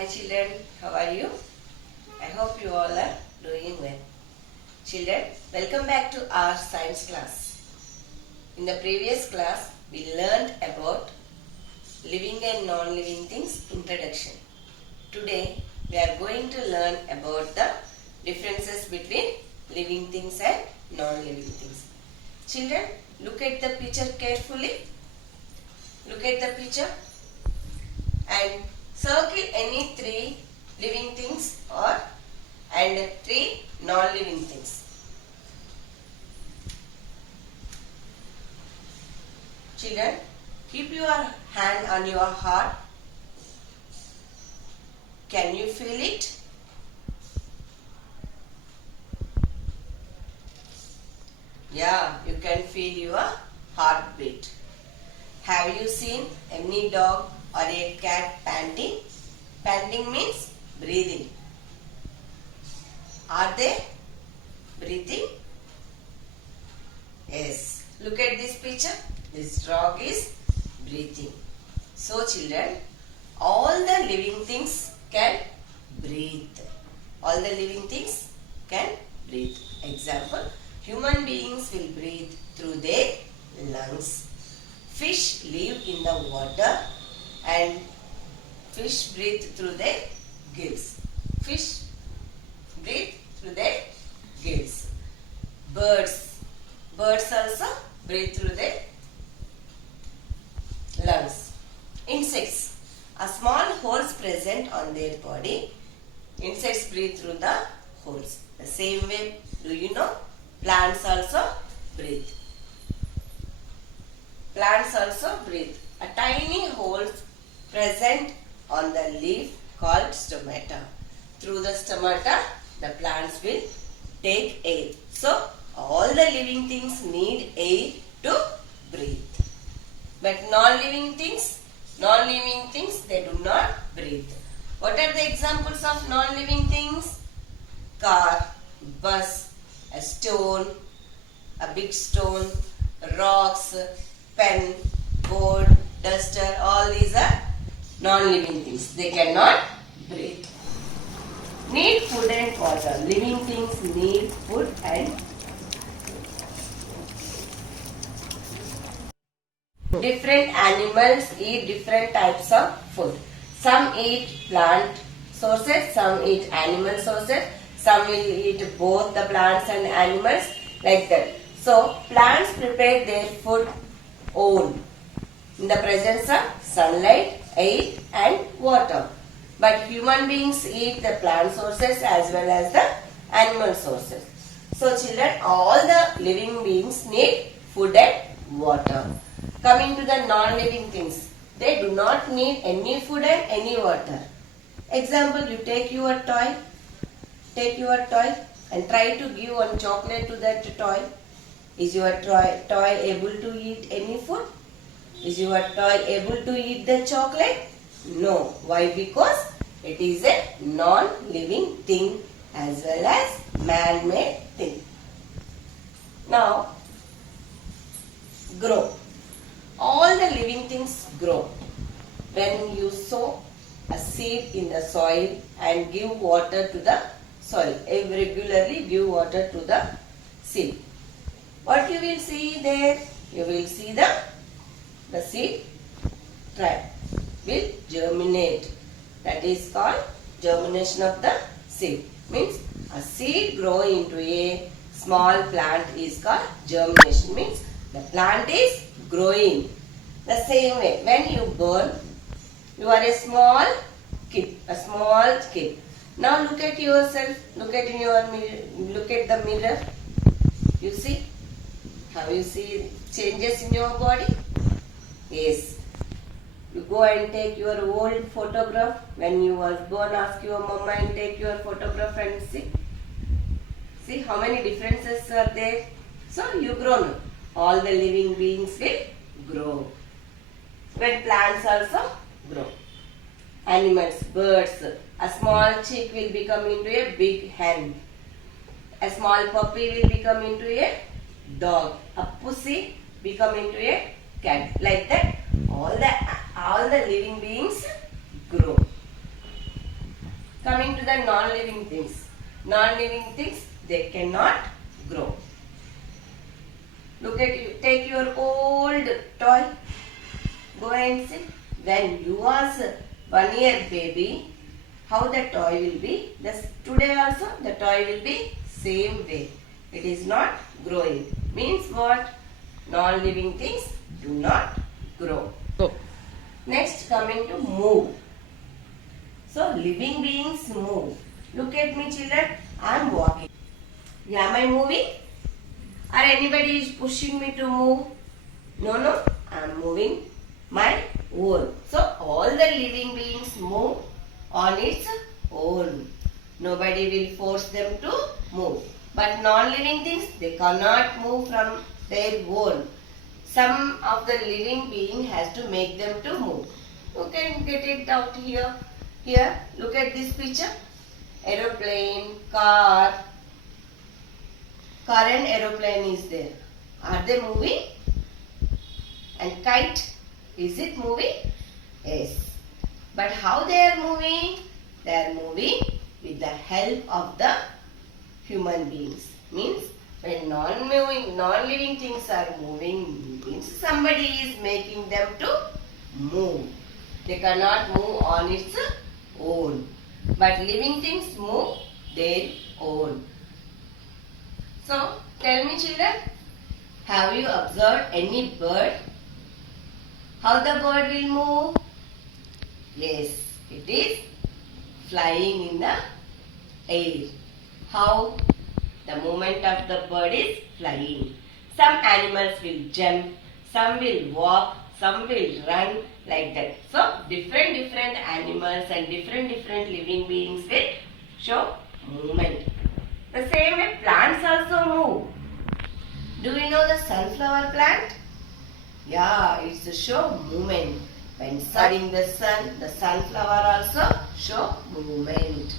Hi children, how are you? I hope you all are doing well. Children, welcome back to our science class. In the previous class, we learned about living and non-living things introduction. Today, we are going to learn about the differences between living things and non-living things. Children, look at the picture carefully. Look at the picture and circle any three living things and three non-living things. Children, keep your hand on your heart. Can you feel it? Yeah, you can feel your heartbeat. Have you seen any dog or a cat panting? Panting means breathing. Are they breathing? Yes. Look at this picture. This dog is breathing. So children, all the living things can breathe. All the living things can breathe. Example, human beings will breathe through their lungs. Fish live in the water and fish breathe through their gills. Fish breathe through their gills. Birds also breathe through their lungs. Insects, a small holes present on their body. Insects breathe through the holes. The same way, do you know? Plants also breathe. Plants also breathe. A tiny hole present on the leaf called stomata. Through the stomata, the plants will take air. So, all the living things need air to breathe. But non-living things, they do not breathe. What are the examples of non-living things? Car, bus, a stone, a big stone, rocks, pen, board, duster, all these are non-living things. They cannot breathe. Need food and water. Living things need food and different animals eat different types of food. Some eat plant sources, some eat animal sources, some will eat both the plants and animals, like that. So, plants prepare their food own in the presence of sunlight, air and water. But human beings eat the plant sources as well as the animal sources. So children, all the living beings need food and water. Coming to the non-living things, they do not need any food and any water. Example, you take your toy and try to give one chocolate to that toy. Is your toy able to eat any food? Is your toy able to eat the chocolate? No. Why? Because it is a non-living thing as well as man-made thing. Now, grow. All the living things grow. When you sow a seed in the soil and give water to the soil, regularly give water to the seed. What you will see there? You will see the seed will germinate. That is called germination of the seed. Means a seed growing into a small plant is called germination. Means the plant is growing. The same way, when you burn, you are a small kid. Now look at yourself. Look at the mirror. You see? Have you seen changes in your body? Yes. You go and take your old photograph. When you was born, ask your mama and take your photograph and see. See how many differences are there. So you grow now. All the living beings will grow. When plants also grow. Animals, birds. A small chick will become into a big hen. A small puppy will become into a dog. A pussy become into a cat. Like that, all the living beings grow. Coming to the non-living things. Non-living things, they cannot grow. Look at you. Take your old toy. Go and see. When you was 1 year baby, how the toy will be. Today also the toy will be same way. It is not growing. Means what? Non-living things do not grow. Next, coming to move. So living beings move. Look at me, children. I am walking. Am I moving? Or anybody is pushing me to move? No. I am moving my own. So all the living beings move on its own. Nobody will force them to move. But non-living things, they cannot move from their own. Some of the living being has to make them to move. You can get it out here. Here, look at this picture. Aeroplane, car. Car and aeroplane is there. Are they moving? And kite, is it moving? Yes. But how they are moving? They are moving with the help of the human beings. Means when non-living things are moving, means somebody is making them to move. They cannot move on its own. But living things move their own. So, tell me children, have you observed any bird? How the bird will move? Yes, it is flying in the air. How? The movement of the bird is flying. Some animals will jump, some will walk, some will run, like that. So, different animals and different living beings will show movement. The same way plants also move. Do you know the sunflower plant? Yeah, it's a show movement. When studying the sun, the sunflower also show movement.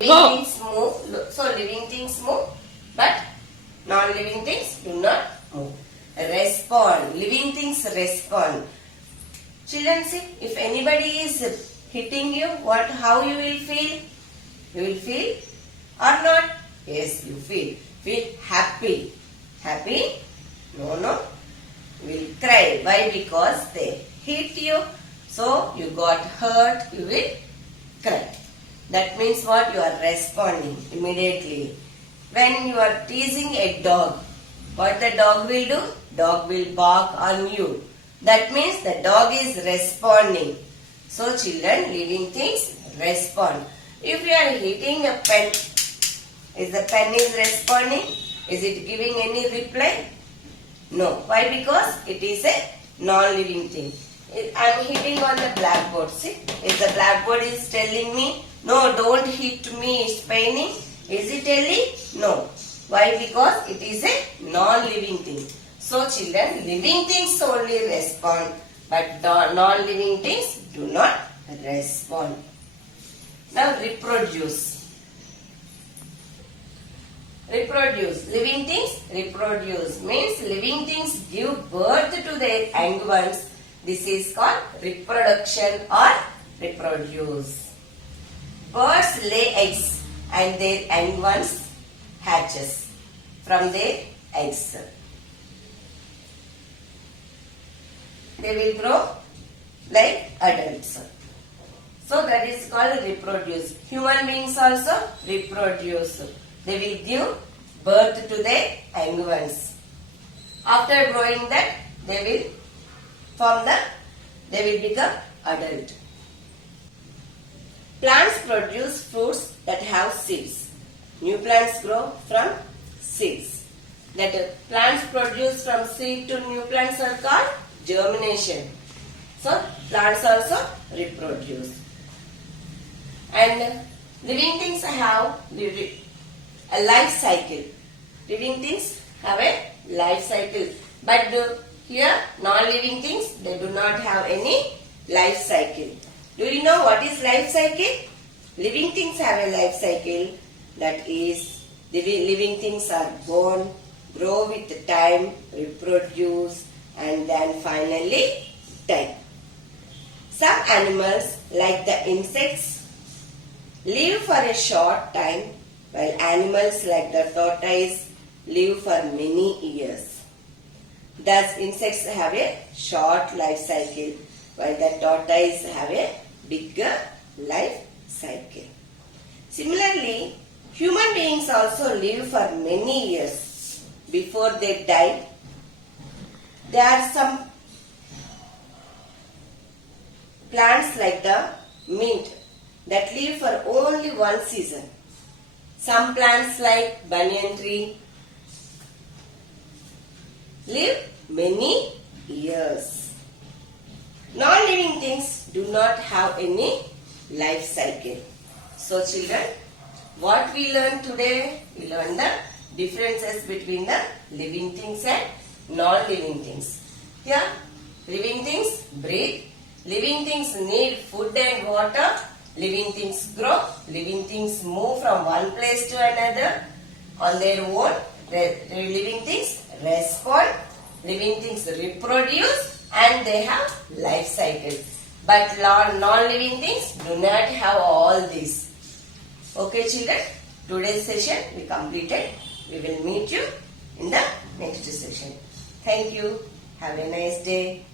Living things move. So living things move, but non-living things do not move. Respond. Living things respond. Children, see, if anybody is hitting you, how you will feel? You will feel or not? Yes, you feel. Feel happy. Happy? No. You will cry. Why? Because they hit you. So you got hurt. You will cry. That means what? You are responding immediately. When you are teasing a dog, what the dog will do? Dog will bark on you. That means the dog is responding. So children, living things respond. If you are hitting a pen, is the pen is responding? Is it giving any reply? No. Why? Because it is a non-living thing. I am hitting on the blackboard. See, if the blackboard is telling me, no, don't hit me, it's paining. Is it telling? No. Why? Because it is a non-living thing. So children, living things only respond, but non-living things do not respond. Now reproduce. Reproduce. Living things reproduce. Means living things give birth to their young ones. This is called reproduction or reproduce. Birds lay eggs and their young ones hatches from their eggs. They will grow like adults. So that is called reproduce. Human beings also reproduce. They will give birth to their young ones. After growing that, they will become adult. Plants produce fruits that have seeds. New plants grow from seeds. That plants produce from seed to new plants are called germination. So plants also reproduce. And living things have a life cycle. Living things have a life cycle. But here non-living things, they do not have any life cycle. Do you know what is life cycle? Living things have a life cycle. That is, the living things are born, grow with time, reproduce, and then finally die. Some animals, like the insects, live for a short time, while animals like the tortoise live for many years. Thus, insects have a short life cycle, while the tortoise have a bigger life cycle. Similarly, human beings also live for many years before they die. There are some plants like the mint that live for only one season. Some plants like banyan tree live many years. Non-living things do not have any life cycle. So children, what we learned today? We learned the differences between the living things and non-living things. Here, living things breathe. Living things need food and water. Living things grow. Living things move from one place to another on their own. Living things respond. Living things reproduce and they have life cycle. But non-living things do not have all these. Okay children, today's session we completed. We will meet you in the next session. Thank you. Have a nice day.